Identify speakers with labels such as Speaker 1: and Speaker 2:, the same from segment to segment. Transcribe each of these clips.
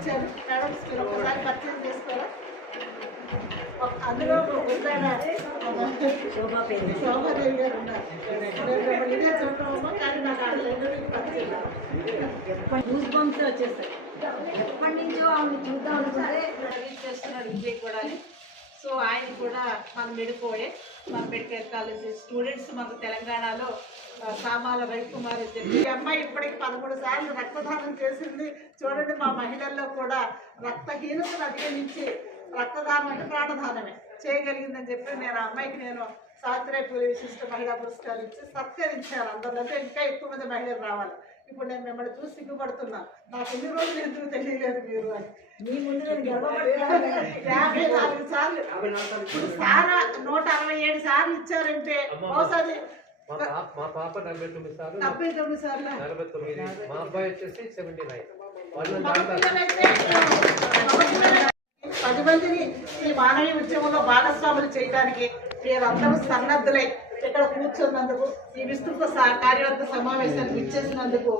Speaker 1: వచ్చారు. మేడమ్స్ మీరు ఒకసారి పరిచయం చేసుకోరా? అందులో ఉండాలి శోభాదేవి గారు ఉన్నారు. ఇదే కానీ నాకు ఆ పరిచయం
Speaker 2: గూస్ బంప్స్ వచ్చేస్తాయి ఎప్పటి నుంచో ఆమె చూద్దాం అనుకుంటే
Speaker 1: సర్వీస్ చేస్తున్నాడు విజయ్ కూడా సో ఆయన కూడా మన మెడిపోయే మన మెడికల్ కాలేజ్ స్టూడెంట్స్ మనకు తెలంగాణలో సామాల రవికుమార్ అని చెప్పి ఈ అమ్మాయి ఇప్పటికి పదమూడు సార్లు రక్తదానం చేసింది. చూడండి మా మహిళల్లో కూడా రక్తహీనతను అధిగమించి రక్తదానం అంటే ప్రాణదానమే చేయగలిగిందని చెప్పి నేను ఆ అమ్మాయికి నేను సావిత్రి పూరి విశిష్ట మహిళా పురస్కారం ఇచ్చి సత్కరించాను అందరిలో. ఇంకా ఎక్కువ మంది మహిళలు రావాలి. ఇప్పుడు నేను మిమ్మల్ని చూసి సిగ్గుపడుతున్నా. నాకు ఎన్ని రోజులు ఎందుకు తెలియలేదు మీరు అని.
Speaker 2: నీ ముందు నేను
Speaker 1: యాభై నాలుగు సార్లు. ఇప్పుడు సారా నూట అరవై ఏడు సార్లు ఇచ్చారంటే బహుశా
Speaker 3: మా పాప మా నలభై తొమ్మిది సార్లు
Speaker 1: డెబ్బై తొమ్మిది సార్లు.
Speaker 3: నలభై తొమ్మిది. మా అబ్బాయి వచ్చేసి సెవెంటీ నైన్
Speaker 1: పది మందిని ఈ మానవీయ ఉద్యమంలో భాగస్వాములు చేయడానికి మీరందరూ సన్నద్ధులై. ఇక్కడ కూర్చున్నందుకు ఈ విస్తృత కార్యవర్గ సమావేశానికి ఇచ్చేసినందుకు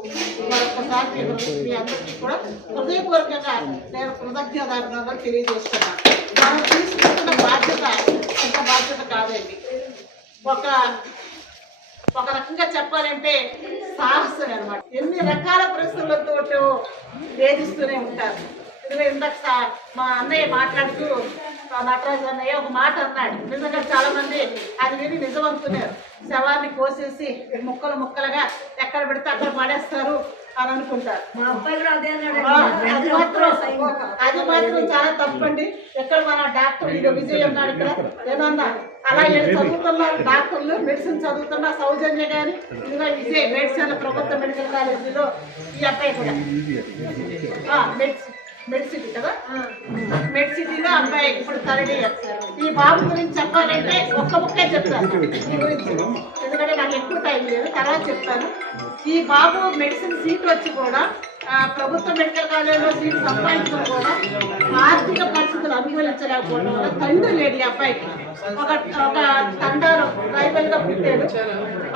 Speaker 1: మరొకసారి మీ మీ అందరికీ కూడా హృదయపూర్వకంగా నేను కృతజ్ఞతాభినందనలు తెలియజేస్తున్నాను. మనం తీసుకుంటున్న బాధ్యత ఎంత బాధ్యత కాదండి. ఒక ఒక రకంగా చెప్పాలంటే సాహసం అనమాట ఎన్ని రకాల ప్రశ్నలతో వేధిస్తూనే ఉంటారు. ఇదిగో ఇందాక మా అన్నయ్య మాట్లాడుతూ నటరాజు అన్నయ్య ఒక మాట అన్నాడు. నిజంగా చాలా మంది అది విని నిజం అనుకున్నారు. శవాన్ని కోసేసి ముక్కలు ముక్కలుగా ఎక్కడ పెడితే అక్కడ పడేస్తారు అని అనుకుంటారు.
Speaker 2: మా అబ్బాయి కూడా అదే అన్నాడు.
Speaker 1: మాత్రం అది మాత్రం చాలా తప్పండి. ఎక్కడ మన డాక్టర్ ఇక విజయ్ ఉన్నాడు ఇక్కడ. ఏమన్నా అలా చదువుతున్నారు డాక్టర్లు మెడిసిన్ చదువుతున్న సౌజన్య గాని ఇంకా విజయ్ మెడిసిన్ ప్రభుత్వ మెడికల్ కాలేజీలో ఈ అబ్బాయి కూడా. మెడిసిన్. మెడిసిటీ కదా? మెడిసిటీలో అబ్బాయి ఇప్పుడు థర్డ్ ఇయర్ ఈ బాబు గురించి చెప్పాలంటే ఒక్క ముక్కే చెప్తాను. ఈ గురించి ఎందుకంటే నాకు ఎక్కువ టైం లేదు తర్వాత చెప్తాను. ఈ బాబు మెడిసిన్ సీట్ వచ్చి కూడా ప్రభుత్వ మెడికల్ కాలేజీలో సీట్ సంపాదించడం కూడా ఆర్థిక పరిస్థితులు అనుకూలించలేకపోవడం వల్ల తండ్రి లేడు ఈ అబ్బాయికి ఒక ఒక తండారు ట్రైబల్గా పుట్టాడు.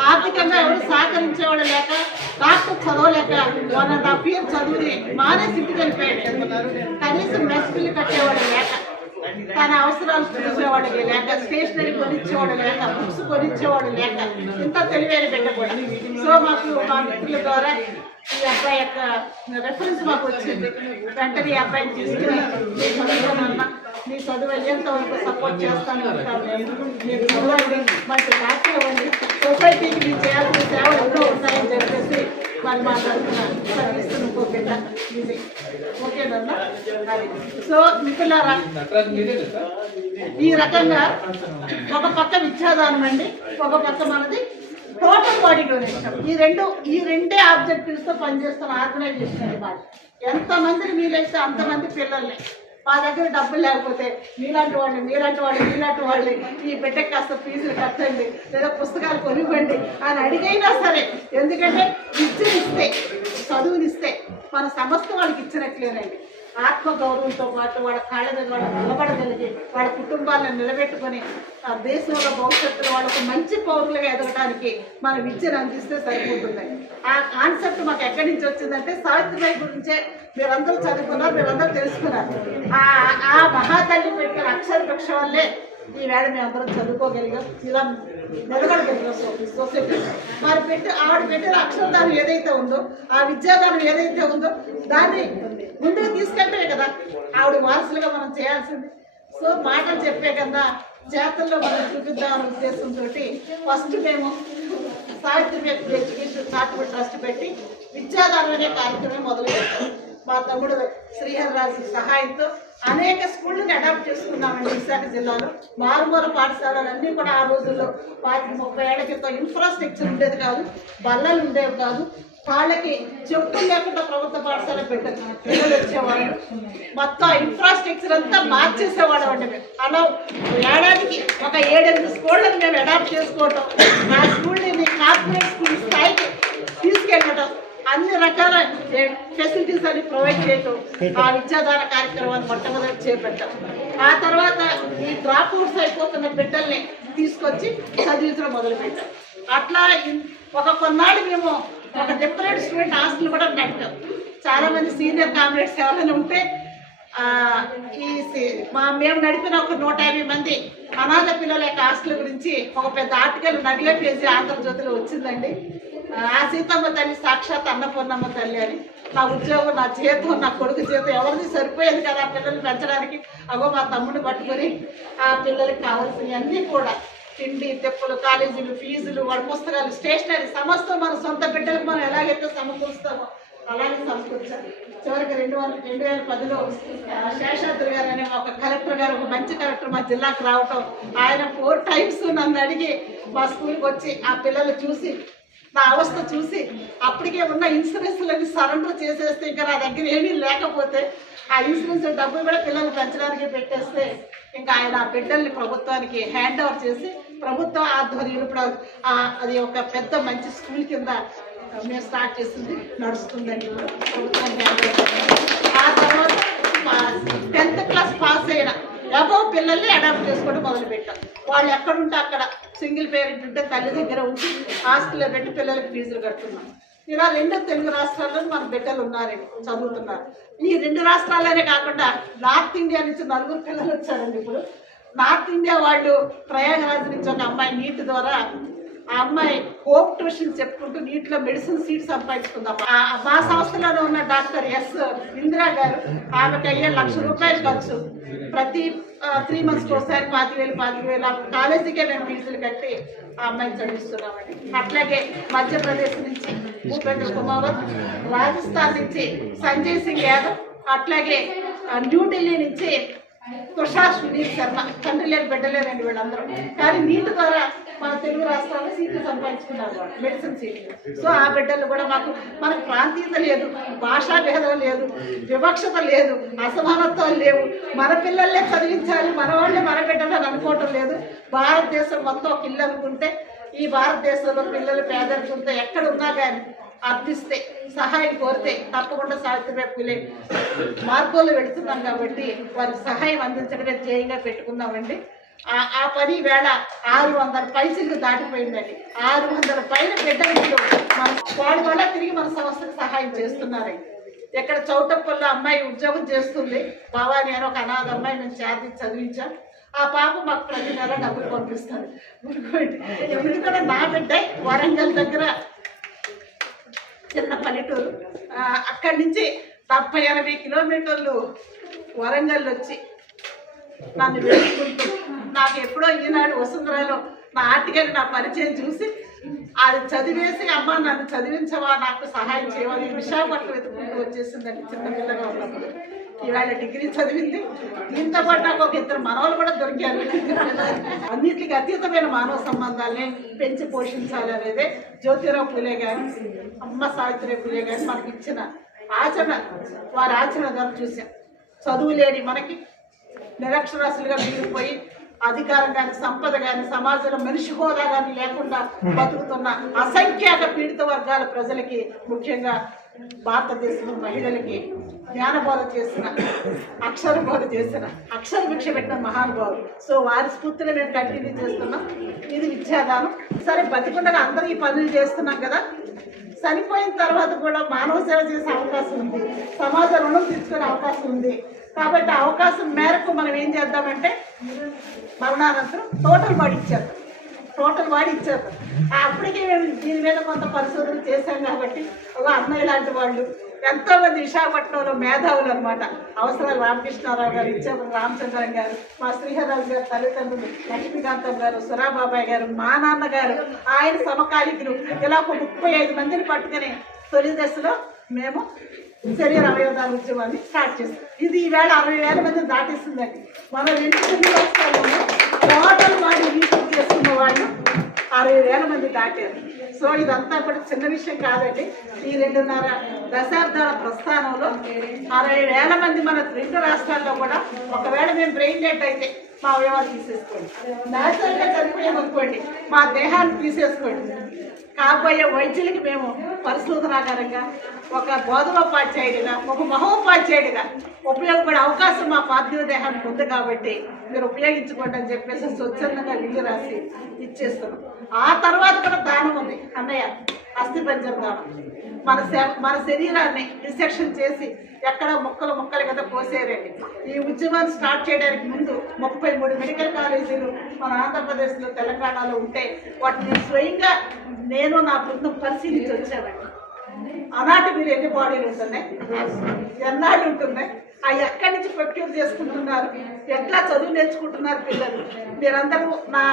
Speaker 1: ఆర్థికంగా ఎవరు సహకరించేవాడు లేక డాక్టర్ చదవలేక వన్ అండ్ హాఫ్ ఇయర్ చదువుని మానేసి ఇంటికి వెళ్ళిపోయాడు కనీసం మెస్ బిల్లు కట్టేవాడు లేక తన అవసరాలు చూసేవాడు లేక స్టేషనరీ కొనిచ్చేవాడు లేక బుక్స్ కొనిచ్చేవాడు లేక ఇంత తెలివైన బిడ్డ కూడా. సో మాకు మా మిత్రుల ద్వారా ఈ అబ్బాయి యొక్క రెఫరెన్స్ మాకు వచ్చింది. వెంటనే ఈ అబ్బాయిని తీసుకుని మీ చదువు అయ్యేంత వరకు సపోర్ట్ చేస్తాను అంటాను మీరు చదవండి మంచి డాక్టర్ ఇవ్వండి. సొసైటీకి మీరు చేయాల్సిన సేవలు ఎన్నో ఉన్నాయని చెప్పేసి మరి మా తరఫున సర్వీస్ ఇది ఓకేనన్నా అది. సో మిత్రులారా ఈ రకంగా ఒక పక్క విద్యాదానం అండి ఒక పక్క మనది టోటల్ బాడీ డొనేషన్ ఈ రెండు ఈ రెండే ఆబ్జెక్టివ్స్తో పనిచేస్తున్న ఆర్గనైజేషన్ అండి మాది ఎంతమందిని వీలైతే అంతమంది పిల్లల్ని. మా దగ్గర డబ్బులు లేకపోతే మీలాంటి వాళ్ళు మీలాంటి వాళ్ళు మీలాంటి వాళ్ళు ఈ బిడ్డకి కాస్త ఫీజులు కట్టండి లేదా పుస్తకాలు కొనివ్వండి అని అడిగైనా సరే ఎందుకంటే విద్యనిస్తే చదువునిస్తే మన సమస్త వాళ్ళకి ఇచ్చినట్లేనండి. ఆత్మ గౌరవంతో పాటు వాళ్ళ కాళ్ళ మీద వాళ్ళు నిలబడగలిగి వాళ్ళ కుటుంబాలను నిలబెట్టుకొని ఆ దేశంలో భవిష్యత్తులో వాళ్ళకు మంచి పౌరులుగా ఎదగడానికి మన విద్యను అందిస్తే సరిపోతుంది. ఆ కాన్సెప్ట్ మాకు ఎక్కడి నుంచి వచ్చిందంటే సావిత్రిబాయి గురించే మీరందరూ చదువుకున్నారు మీరందరూ తెలుసుకున్నారు. ఆ ఆ మహాతల్లి వల్లే ఈ వేళ మేము అందరం చదువుకోగలిగాం. ఇలా నిలబడగలిగాం సొసైటీ మరి పెట్టి ఆవిడ పెట్టిన అక్షరదానం ఏదైతే ఉందో ఆ విద్యాదానం ఏదైతే ఉందో దాన్ని ముందుకు తీసుకెళ్ళే కదా ఆవిడ వారసులుగా మనం చేయాల్సింది. సో మాటలు చెప్పే కదా చేతల్లో మనం చూపిద్దామనే ఉద్దేశంతో ఫస్ట్ మేము సావిత్రి ఎడ్యుకేషన్ చారిటబుల్ ట్రస్ట్ పెట్టి విద్యాదానం అనే కార్యక్రమం మొదలు పెట్టాం మా తమ్ముడు శ్రీహరిరాజు సహాయంతో అనేక స్కూళ్ళని అడాప్ట్ చేసుకున్నామండి విశాఖ జిల్లాలో. మారుమూల పాఠశాలలు అన్నీ కూడా ఆ రోజుల్లో వాటికి ముప్పై ఏళ్ళ క్రితం ఇన్ఫ్రాస్ట్రక్చర్ ఉండేది కాదు బల్లలు ఉండేవి కాదు. వాళ్ళకి చెప్పులు లేకుండా ప్రభుత్వ పాఠశాల పెట్టదు పిల్లలు వచ్చేవాళ్ళు. మొత్తం ఇన్ఫ్రాస్ట్రక్చర్ అంతా మార్చేసేవాళ్ళం అండి మేము. అలా ఏడాదికి ఒక ఏడెనిమిది స్కూళ్ళని మేము అడాప్ట్ చేసుకోవటం ఆ స్కూల్ని కార్పొరేట్ స్కూల్ స్థాయికి తీసుకెళ్ళటం అన్ని రకాల ఫెసిలిటీస్ అన్ని ప్రొవైడ్ చేయటం ఆ విద్యాదాన కార్యక్రమాన్ని మొట్టమొదటి చేపట్టాం. ఆ తర్వాత ఈ డ్రాప్ అవుట్స్ అయిపోతున్న బిడ్డల్ని తీసుకొచ్చి చదివించడం మొదలుపెట్టాం. అట్లా ఇన్- ఒక కొన్నాళ్ళు మేము ఒక డిఫరెంట్ స్టూడెంట్ హాస్టల్ కూడా నడిపాం చాలా మంది సీనియర్ కామ్రేడ్స్ ఎవరైనా ఉంటే ఈ మా మేము నడిపిన ఒక నూట యాభై మంది అనాథ పిల్లల యొక్క హాస్టల్ గురించి ఒక పెద్ద ఆర్టికల్ నడిగే పేజీ ఆంధ్రజ్యోతిలో వచ్చిందండి. ఆ, సీతమ్మ తల్లి సాక్షాత్ అన్నపూర్ణమ్మ తల్లి అని. నా ఉద్యోగం నా జీతం నా కొడుకు జీతం ఎవరిది సరిపోయేది కదా ఆ పిల్లల్ని పెంచడానికి? అగో మా తమ్ముడిని పట్టుకొని ఆ పిల్లలకి కావాల్సినవన్నీ కూడా. తిండి తెప్పులు కాలేజీలు ఫీజులు వాడి పుస్తకాలు స్టేషనరీ సమస్తం మన సొంత బిడ్డలకు మనం ఎలాగైతే సమకూరుస్తామో అలాగే సమకూర్చాలి. చివరికి రెండు వందల రెండు వేల పదిలో శేషాద్రి గారు అనే ఒక కలెక్టర్ గారు ఒక మంచి కలెక్టర్ మా జిల్లాకు రావటం ఆయన ఫోర్ టైమ్స్ నన్ను అడిగి మా స్కూల్కి వచ్చి ఆ పిల్లలు చూసి నా అవస్థ చూసి అప్పటికే ఉన్న ఇన్సూరెన్స్లన్నీ సరెండర్ చేసేస్తే ఇంకా నా దగ్గర ఏమీ లేకపోతే ఆ ఇన్సూరెన్స్ డబ్బులు కూడా పిల్లలు పెంచడానికి పెట్టేస్తే ఇంకా ఆయన ఆ బిడ్డల్ని ప్రభుత్వానికి హ్యాండ్ ఓవర్ చేసి ప్రభుత్వం ఆధ్వర్యంలో ఇప్పుడు అది ఒక పెద్ద మంచి స్కూల్ కింద మేము స్టార్ట్ చేసింది నడుస్తుందండి ఇప్పుడు. ప్రభుత్వానికి ఆ తర్వాత టెన్త్ క్లాస్ పాస్ అయిన అబౌవ్ పిల్లల్ని అడాప్ట్ చేసుకోవడం మొదలు పెట్టాం వాళ్ళు ఎక్కడుంటే అక్కడ సింగిల్ పేరెంట్ ఉంటే తల్లి దగ్గర ఉండి హాస్టల్లో పెట్టి పిల్లలకి ఫీజులు కడుతున్నాం. ఇలా రెండు తెలుగు రాష్ట్రాల్లో మన బిడ్డలు ఉన్నారండి చదువుతున్నారు. ఈ రెండు రాష్ట్రాలనే కాకుండా నార్త్ ఇండియా నుంచి నలుగురు పిల్లలు వచ్చారండి ఇప్పుడు. నార్త్ ఇండియా వాళ్ళు ప్రయాగరాజ్ నుంచి ఒక అమ్మాయి నీట్ ద్వారా ఆ అమ్మాయి హోప్ ట్యూషన్ చెప్పుకుంటూ నీటిలో మెడిసిన్ సీట్ సంపాదించుకుందాం. ఆ- మా సంస్థలోనే ఉన్న డాక్టర్ ఎస్ ఇందిరా గారు ఆమెకు అయ్యే లక్ష రూపాయలు ఖర్చు. ప్రతి త్రీ మంత్స్కి ఒకసారి పాతి వేలు పాతి వేలు కాలేజీకే మేము ఫీజులు కట్టి ఆ అమ్మాయిని చదివిస్తున్నామండి. అట్లాగే మధ్యప్రదేశ్ నుంచి భూపేంద్ర కుమావత్ రాజస్థాన్ నుంచి సంజయ్ సింగ్ యాదవ్ అట్లాగే న్యూఢిల్లీ నుంచి తుషార్ సునీల్ శర్మ తండ్రి లేని బిడ్డలేనండి వీళ్ళందరూ. కానీ నీటి ద్వారా మన తెలుగు రాష్ట్రాల్లో సీట్లు సంపాదించుకున్నారు మెడిసిన్ సీట్లు. సో ఆ బిడ్డలు కూడా మాకు మనకు ప్రాంతీయత లేదు భాషా భేదం లేదు వివక్షత లేదు అసమానత్వాలు లేవు. మన పిల్లల్లే చదివించాలి మన వాళ్ళే మన బిడ్డలు అని అనుకోవటం లేదు. భారతదేశం మొత్తం ఒక ఇల్లు అనుకుంటే ఈ భారతదేశంలో పిల్లలు పేదరికంతో ఎక్కడ ఉన్నా కానీ అర్థిస్తే సహాయం కోరితే తప్పకుండా సావిత్రిబాయి పూలే మార్గంలో వెళుతున్నాం కాబట్టి వారికి సహాయం అందించడమే ధ్యేయంగా పెట్టుకుందామండి. ఆ పని వేళ ఆరు వందల పైసలు దాటిపోయిందండి. ఆరు వందల పైన బిడ్డలు మన వాడి వల్ల తిరిగి మన సంస్థకు సహాయం చేస్తున్నారండి. ఇక్కడ చౌటప్పల్లో అమ్మాయి ఉద్యోగం చేస్తుంది. భవాని అని ఒక అనాథ అమ్మాయి మేము చేతి చదివించాం ఆ పాప మాకు ప్రతి నెల డబ్బులు పంపిస్తుంది ఎందుకంటే నా బిడ్డ వరంగల్ దగ్గర చిన్న పల్లెటూరు. అక్కడి నుంచి డెబ్బై ఎనభై కిలోమీటర్లు వరంగల్ వచ్చి నన్ను వెతుక్కుంటూ నాకు ఎప్పుడో ఈనాడు వసుంధరలో నా ఆర్టికల్ నా పరిచయం చూసి అది చదివేసి అమ్మ నన్ను చదివించవా నాకు సహాయం చేయవని విశాఖపట్నం వెతుక్కుంటూ వచ్చేసిందండి చిన్నపిల్లగా ఉన్నప్పుడు. ఇవాళ డిగ్రీ చదివింది. దీంతో పాటు నాకు ఒక ఇద్దరు మనవలు కూడా దొరికారు. అన్నిటికీ అతీతమైన మానవ సంబంధాలని పెంచి పోషించాలి అనేదే జ్యోతిరావు పూలే గారు అమ్మ సావిత్రి పూలే గారి మనకి ఇచ్చిన ఆచరణ. వారి ఆచరణ ద్వారా చూసాం చదువు లేని మనకి నిరక్షరాస్యులుగా మిగిలిపోయి అధికారం కానీ సంపద కానీ సమాజంలో మనిషి హోదా కానీ లేకుండా బతుకుతున్న అసంఖ్యాక పీడిత వర్గాల ప్రజలకి ముఖ్యంగా భారతదేశంలో మహిళలకి జ్ఞానబోధ చేసిన అక్షర బోధ చేసిన అక్షర భిక్ష పెట్టిన మహానుభావులు. సో వారి స్ఫూర్తిని మేము కంటిన్యూ చేస్తున్నాం. ఇది విద్యాదానం. సరే బతికుండగా అందరూ ఈ పనులు చేస్తున్నాం కదా. చనిపోయిన తర్వాత కూడా మానవ సేవ చేసే అవకాశం ఉంది. సమాజ రుణం తీసుకునే అవకాశం ఉంది. కాబట్టి అవకాశం మేరకు మనం ఏం చేద్దామంటే మరణానంతరం టోటల్ బాడీ టోటల్ వాడి ఇచ్చారు. అప్పటికే మేము దీని మీద కొంత పరిశోధన చేశాం కాబట్టి ఒక అన్నయ్య లాంటి వాళ్ళు ఎంతో మంది విశాఖపట్నంలో మేధావులు అనమాట అవసరాలు రామకృష్ణారావు గారు ఇచ్చాపురం రామచంద్రం గారు మా శ్రీహరాజు గారు తల్లిదండ్రులు లక్ష్మీకాంతం గారు సురాబాబాయ్ గారు మా నాన్నగారు ఆయన సమకాలికులు. ఇలా ఒక ముప్పై ఐదు మందిని పట్టుకుని తొలి దశలో మేము శరీర అవయవాల ఉద్యమాన్ని స్టార్ట్ చేస్తాం ఇది ఈవేళ అరవై వేల మంది దాటిస్తుందండి మనం రెండు తెలుగు రాష్ట్రాల్లోనే టోటల్ వాడి వాళ్ళు అరవై వేల మంది దాటారు. సో ఇదంతా కూడా చిన్న విషయం కాదండి. ఈ రెండున్నర దశాబ్దాల ప్రస్థానంలో అరవై వేల మంది మన రెండు రాష్ట్రాల్లో కూడా ఒకవేళ మేము బ్రెయిన్ డెడ్ అయితే మా అవయవాలు తీసేసుకోండి. న్యాచురల్గా చనిపోయామనుకోండి మా దేహాన్ని తీసేసుకోండి. కాబోయే వైద్యులకి మేము పరిశోధనాకారంగా ఒక బోధనోపాధ్యాయుడిగా ఒక మహోపాధ్యాయుడిగా ఉపయోగపడే అవకాశం మా పార్థివ దేహానికి ఉంది కాబట్టి మీరు ఉపయోగించుకోండి అని చెప్పేసి స్వచ్ఛందంగా విల్లు రాసి ఇచ్చేస్తున్నాం. ఆ తర్వాత కూడా దానం ఉంది. అన్నయ్య అస్థి మన శ- మన శరీరాన్ని డిసెక్షన్ చేసి ఎక్కడ ముక్కలు ముక్కలు కదా కోసేరండి ఈ ఉద్యమాన్ని స్టార్ట్ చేయడానికి ముందు ముప్పై మూడు మెడికల్ కాలేజీలు మన ఆంధ్రప్రదేశ్లో తెలంగాణలో ఉంటే వాటిని స్వయంగా నేను నా బృందం పరిశీలించి వచ్చామండి. ఆనాటి మీరు ఎన్ని బాడీలు ఉంటున్నాయి? ఎన్నాళ్ళు ఉంటున్నాయి? అవి ఎక్కడి నుంచి ప్రొక్యూర్ చేసుకుంటున్నారు? ఎట్లా చదువు నేర్చుకుంటున్నారు పిల్లలు? మీరందరూ నా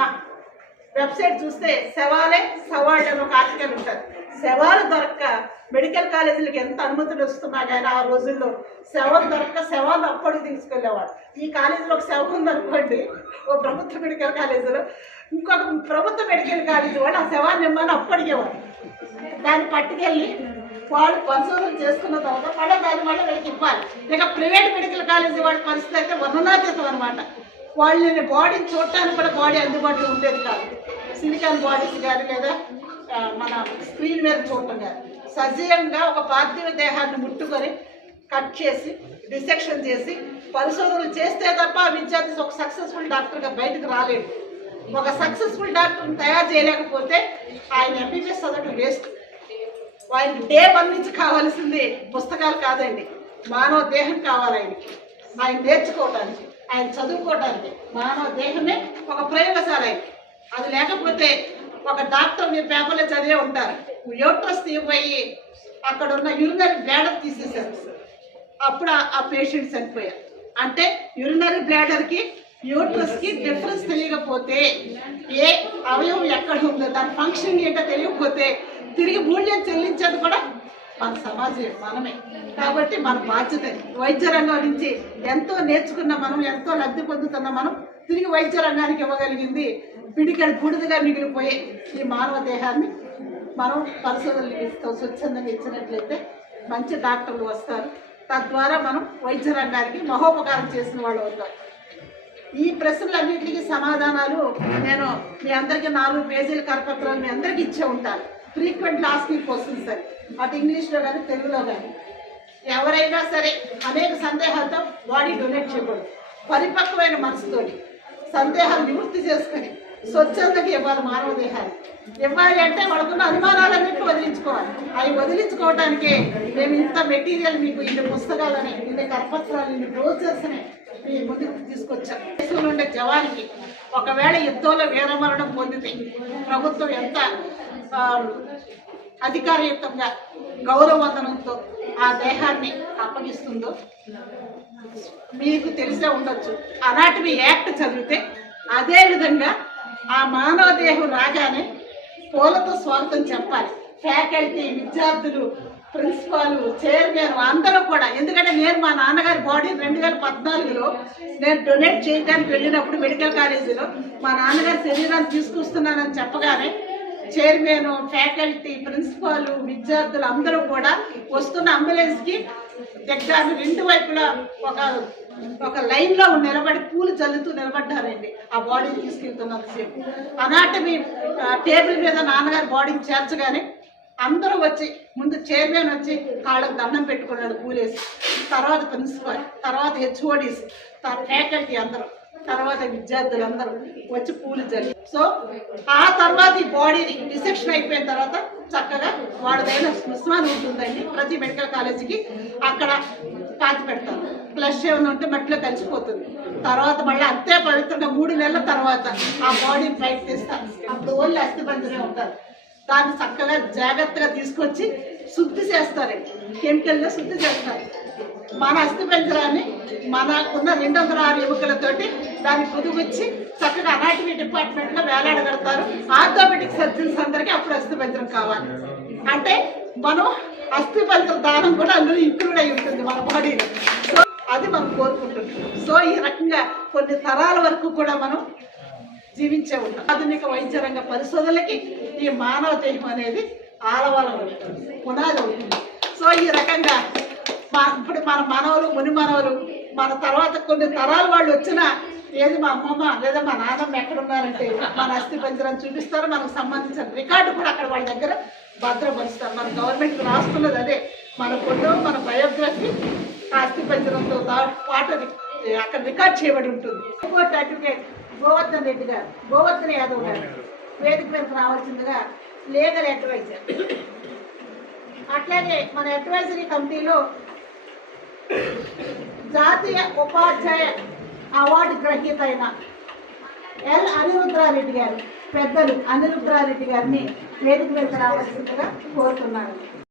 Speaker 1: వెబ్సైట్ చూస్తే శవాలే సవాళ్ళు అని ఒక ఆర్టికల్ ఉంటుంది. శవాలు దొరక్క మెడికల్ కాలేజీలకు ఎంత అనుమతులు వస్తున్నా కానీ ఆ రోజుల్లో శవం దొరక్క శవాలు అప్పటికి తీసుకెళ్ళేవాడు. ఈ కాలేజీలో ఒక శవం ఉందనుకోండి ఓ ప్రభుత్వ మెడికల్ కాలేజీలో ఇంకొక ప్రభుత్వ మెడికల్ కాలేజీ వాళ్ళు ఆ శవాన్ని ఇమ్మని అప్పటికేవాడు దాన్ని పట్టుకెళ్ళి వాళ్ళు పరిశోధన చేసుకున్న తర్వాత మళ్ళీ దాన్ని మళ్ళీ వీళ్ళకి ఇవ్వాలి. ఇక ప్రైవేట్ మెడికల్ కాలేజీ వాడి పరిస్థితి అయితే వర్ణనాతీతం అనమాట వాళ్ళని బాడీని చూడటానికి కూడా బాడీ అందుబాటులో ఉండేది కాదు. సిలికాన్ బాడీస్ కానీ లేదా మన స్క్రీన్ మీద చూడటం కానీ సజీవంగా ఒక పార్థివ దేహాన్ని ముట్టుకొని కట్ చేసి డిసెక్షన్ చేసి పరిశోధనలు చేస్తే తప్ప విద్యార్థి ఒక సక్సెస్ఫుల్ డాక్టర్గా బయటకు రాలేడు ఒక సక్సెస్ఫుల్ డాక్టర్ని తయారు చేయలేకపోతే ఆయన ఎంబీబీఎస్ చదవటం వేస్ట్ ఆయనకి డే వన్ నుంచి కావాల్సింది పుస్తకాలు కాదండి. మానవ దేహం కావాలి ఆయనకి. ఆయన నేర్చుకోవటానికి. ఆయన చదువుకోవటానికి. మానవ దేహమే ఒక ప్రయోగశాల. అది లేకపోతే ఒక డాక్టర్ మీరు పేపర్లో చదివే ఉంటారు. యూట్రస్ తీయబోయి అక్కడ ఉన్న యూరినరీ బ్లాడర్ తీసేశారు. అప్పుడు ఆ- ఆ పేషెంట్ చనిపోయారు. అంటే యూరినరీ బ్లాడర్కి యూట్రస్కి డిఫరెన్స్ తెలియకపోతే ఏ అవయవం ఎక్కడ ఉందో దాని ఫంక్షన్ ఏంటో తెలియకపోతే తిరిగి మూల్యం చెల్లించేది కూడా మన సమాజం మనమే. కాబట్టి మన బాధ్యత వైద్య రంగం నుంచి ఎంతో నేర్చుకున్న మనం ఎంతో లబ్ధి పొందుతున్న మనం తిరిగి వైద్య రంగానికి ఇవ్వగలిగింది పిడికలు బూడిదగా మిగిలిపోయే ఈ మానవ దేహాన్ని మనం పరిశోధనలు ఇస్తాం స్వచ్ఛందంగా ఇచ్చినట్లయితే మంచి డాక్టర్లు వస్తారు. తద్వారా మనం వైద్య రంగానికి మహోపకారం చేసిన వాళ్ళు అవుతాం. ఈ ప్రశ్నలన్నింటికి సమాధానాలు నేను మీ అందరికీ నాలుగు పేజీల కరపత్రాలు మీ అందరికీ ఇచ్చే ఉంటాను. ఫ్రీక్వెంట్ ఆస్కింగ్ క్వశ్చన్స్ అని. అటు ఇంగ్లీష్లో కానీ తెలుగులో కానీ. ఎవరైనా సరే అనేక సందేహాలతో బాడీ డొనేట్ చేయకూడదు. పరిపక్వమైన మనసుతోటి సందేహాలు నివృత్తి చేసుకొని స్వచ్ఛందకి ఇవ్వాలి మానవ దేహాన్ని ఇవ్వాలి అంటే వాళ్ళకున్న అనుమానాలన్నింటినీ వదిలించుకోవాలి. అవి వదిలించుకోవడానికే మేము ఇంత మెటీరియల్ మీకు ఇన్ని పుస్తకాలని ఇన్ని కరపత్రాలు ఇన్ని బ్రోచర్స్ని మీ ముందుకు తీసుకొచ్చాం. దేశంలో ఉండే జవానికి ఒకవేళ యుద్ధంలో వీరమరణం పొందితే ప్రభుత్వం ఎంత అధికారయుక్తంగా గౌరవవందనంతో ఆ దేహాన్ని అప్పగిస్తుందో మీకు తెలిసే ఉండొచ్చు. అనాటమీ యాక్ట్ చదివితే అదేవిధంగా ఆ మానవ దేహం రాగానే పూలతో స్వాగతం చెప్పాలి. ఫ్యాకల్టీ విద్యార్థులు ప్రిన్సిపాల్ చైర్మన్ అందరూ కూడా. ఎందుకంటే నేను మా నాన్నగారి బాడీ రెండు వేల పద్నాలుగులో నేను డొనేట్ చేయడానికి వెళ్ళినప్పుడు మెడికల్ కాలేజీలో మా నాన్నగారి శరీరాన్ని తీసుకొస్తున్నానని చెప్పగానే చైర్మన్ ఫ్యాకల్టీ ప్రిన్సిపాల్ విద్యార్థులు అందరూ కూడా వస్తున్న అంబులెన్స్కి దగ్గర రెండు వైపులా ఒక ఒక లైన్లో నిలబడి పూలు చల్లుతూ నిలబడ్డారండి. ఆ బాడీని తీసుకెళ్తున్నంతసేపు అనాటమీ టేబుల్ మీద నాన్నగారి బాడీని చేర్చగానే అందరూ వచ్చి ముందు చైర్మన్ వచ్చి కాళ్ళకు దండం పెట్టుకున్నాడు పూలేసి. తర్వాత ప్రిన్సిపాల్ తర్వాత హెచ్ఓడీస్ ఫ్యాకల్టీ అందరూ. తర్వాత విద్యార్థులు అందరూ వచ్చి పూలు జరిగి సో ఆ తర్వాత ఈ బాడీని డిసెక్షన్ అయిపోయిన తర్వాత చక్కగా వాడిదైన ఉస్మాన్ ఉంటుందండి. ప్రతి మెడికల్ కాలేజీకి అక్కడ పాతి పెడతారు ప్లస్ ఏమైనా ఉంటే మట్టిలో కలిసిపోతుంది. తర్వాత మళ్ళీ అంతే పవిత్రంగా మూడు నెలల తర్వాత ఆ బాడీని బయట తీస్తారు అప్పుడు ఓన్లీ అస్థి ఉంటారు దాన్ని చక్కగా జాగ్రత్తగా తీసుకొచ్చి శుద్ధి చేస్తారండి. కెమికల్లో శుద్ధి చేస్తారు. మన అస్థి పంజరాన్ని మనకున్న రెండు వందల ఆరు ఎముకలతోటి దాన్ని కుదిపుచ్చి చక్కగా అనాటమీ డిపార్ట్మెంట్లో వేలాడగడతారు. ఆర్థోపెటిక్ సర్జన్స్ అందరికీ అప్పుడు అస్థి పంజరం కావాలి. అంటే మనం అస్థి పంజర దానం కూడా అందులో ఇంక్లూడ్ అయి ఉంటుంది మన బాడీలో. సో అది మనం కోరుకుంటున్నాం. సో ఈ రకంగా కొన్ని తరాల వరకు కూడా మనం జీవించే ఉంటాం. ఆధునిక వైద్య రంగ పరిశోధనలకి ఈ మానవ దేహం అనేది ఆలవాలం ఉంటుంది పునాది అవుతుంది. సో ఈ రకంగా మా ఇప్పుడు మన మనవలు ముని మనవలు మన తర్వాత కొన్ని తరాలు వాళ్ళు వచ్చినా ఏది మా అమ్మమ్మ లేదా మా నాన్నమ్మ ఎక్కడ ఉన్నారంటే మన అస్థి పంజరం చూపిస్తారు మనకు సంబంధించిన రికార్డు కూడా అక్కడ వాళ్ళ దగ్గర భద్రపరుస్తారు. మన గవర్నమెంట్ రాస్తున్నది అదే. మన ఫోటో మన బయోగ్రఫీ అస్థి పంజరంతో పాటు అక్కడ రికార్డ్ చేయబడి ఉంటుంది. కోర్టు అడ్వకేట్ గోవర్ధన్ రెడ్డి గారు గోవర్ధన్ యాదవ్ గారు వేదిక మీదకి రావాల్సిందిగా లీగల్ అడ్వైజర్ అట్లాగే మన అడ్వైజరీ కమిటీలో జాతీయ ఉపాధ్యాయ అవార్డు గ్రహీత అయిన ఎల్ అనిరుద్రారెడ్డి గారు పెద్దలు అనిరుద్రారెడ్డి గారిని వేదిక మీద రావాల్సిందిగా కోరుతున్నాను.